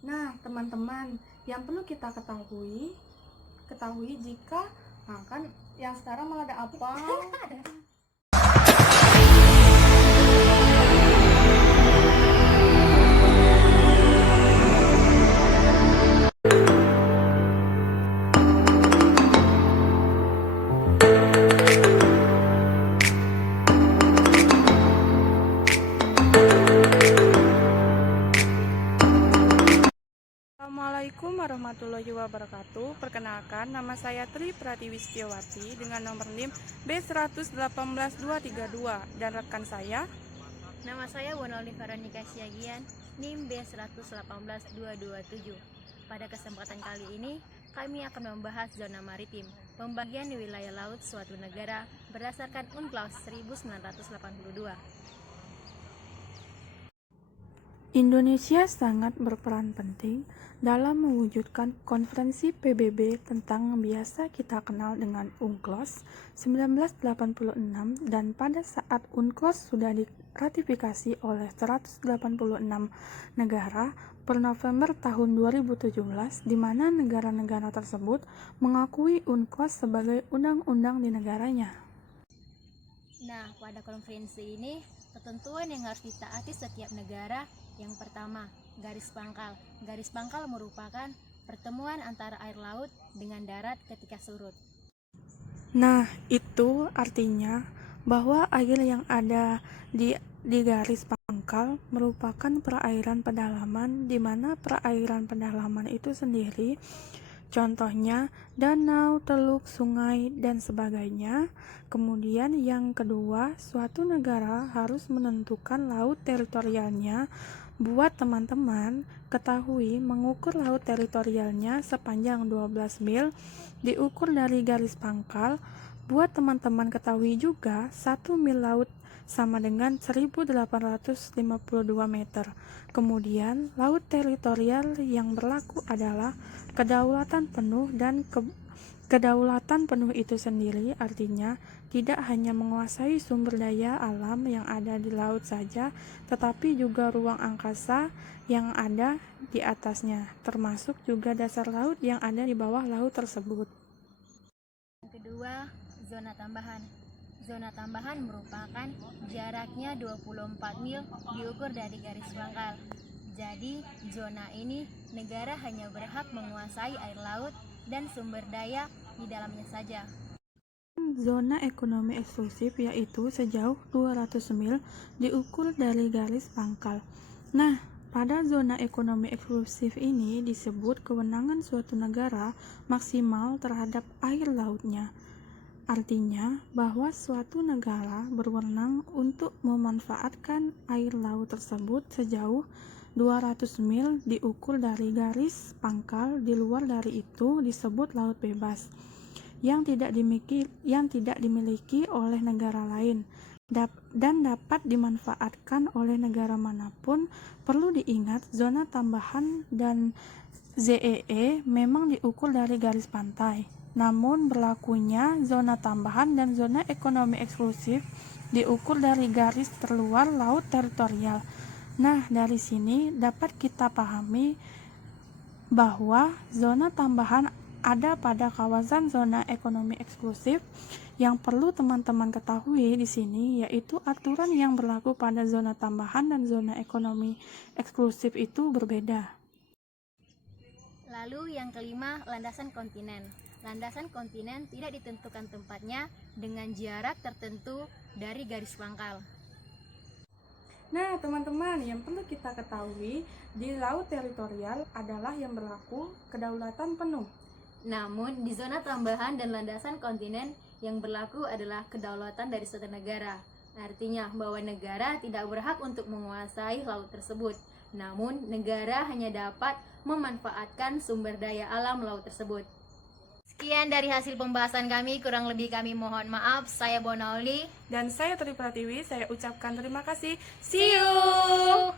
Nah, teman-teman, yang perlu kita ketahui jika kan yang sekarang malah ada apa? Assalamualaikum warahmatullahi wabarakatuh. Perkenalkan, nama saya Tri Pratiwi Setiawati dengan nomor NIM B118232 dan rekan saya. Nama saya Wonoli Veronica Siagian, NIM B118227. Pada kesempatan kali ini, kami akan membahas zona maritim, pembagian di wilayah laut suatu negara berdasarkan UNCLOS 1982. Indonesia sangat berperan penting dalam mewujudkan konferensi PBB tentang biasa kita kenal dengan UNCLOS 1986, dan pada saat UNCLOS sudah diratifikasi oleh 186 negara per November tahun 2017, di mana negara-negara tersebut mengakui UNCLOS sebagai undang-undang di negaranya. Nah, pada konferensi ini, ketentuan yang harus ditaati setiap negara. Yang pertama, garis pangkal. Garis pangkal merupakan pertemuan antara air laut dengan darat ketika surut. Nah, itu artinya bahwa air yang ada di garis pangkal merupakan perairan pedalaman, di mana perairan pedalaman itu sendiri contohnya danau, teluk, sungai, dan sebagainya. Kemudian yang kedua, suatu negara harus menentukan laut teritorialnya. Buat teman-teman ketahui, mengukur laut teritorialnya sepanjang 12 mil diukur dari garis pangkal. Buat teman-teman ketahui juga, 1 mil laut sama dengan 1852 meter. Kemudian, laut teritorial yang berlaku adalah kedaulatan penuh, dan kedaulatan penuh itu sendiri artinya tidak hanya menguasai sumber daya alam yang ada di laut saja, tetapi juga ruang angkasa yang ada di atasnya, termasuk juga dasar laut yang ada di bawah laut tersebut. Yang kedua, zona tambahan. Zona tambahan merupakan jaraknya 24 mil diukur dari garis pangkal. Jadi, zona ini negara hanya berhak menguasai air laut dan sumber daya di dalamnya saja. Zona ekonomi eksklusif yaitu sejauh 200 mil diukur dari garis pangkal. Nah, pada zona ekonomi eksklusif ini disebut kewenangan suatu negara maksimal terhadap air lautnya. Artinya bahwa suatu negara berwenang untuk memanfaatkan air laut tersebut sejauh 200 mil diukur dari garis pangkal. Di luar dari itu disebut laut bebas yang tidak dimiliki oleh negara lain dan dapat dimanfaatkan oleh negara manapun. Perlu diingat, zona tambahan dan ZEE memang diukur dari garis pantai, namun berlakunya zona tambahan dan zona ekonomi eksklusif diukur dari garis terluar laut teritorial. Nah, dari sini dapat kita pahami bahwa zona tambahan ada pada kawasan zona ekonomi eksklusif. Yang perlu teman-teman ketahui di sini yaitu aturan yang berlaku pada zona tambahan dan zona ekonomi eksklusif itu berbeda. Lalu yang kelima, landasan kontinen. Landasan kontinen tidak ditentukan tempatnya dengan jarak tertentu dari garis pangkal. Nah, teman-teman, yang perlu kita ketahui, di laut teritorial adalah yang berlaku kedaulatan penuh. Namun, di zona tambahan dan landasan kontinen yang berlaku adalah kedaulatan dari suatu negara. Artinya bahwa negara tidak berhak untuk menguasai laut tersebut. Namun, negara hanya dapat memanfaatkan sumber daya alam laut tersebut. Sekian dari hasil pembahasan kami, kurang lebih kami mohon maaf. Saya Bonaoli Dan saya Tri Pratiwi, saya ucapkan terima kasih. See you!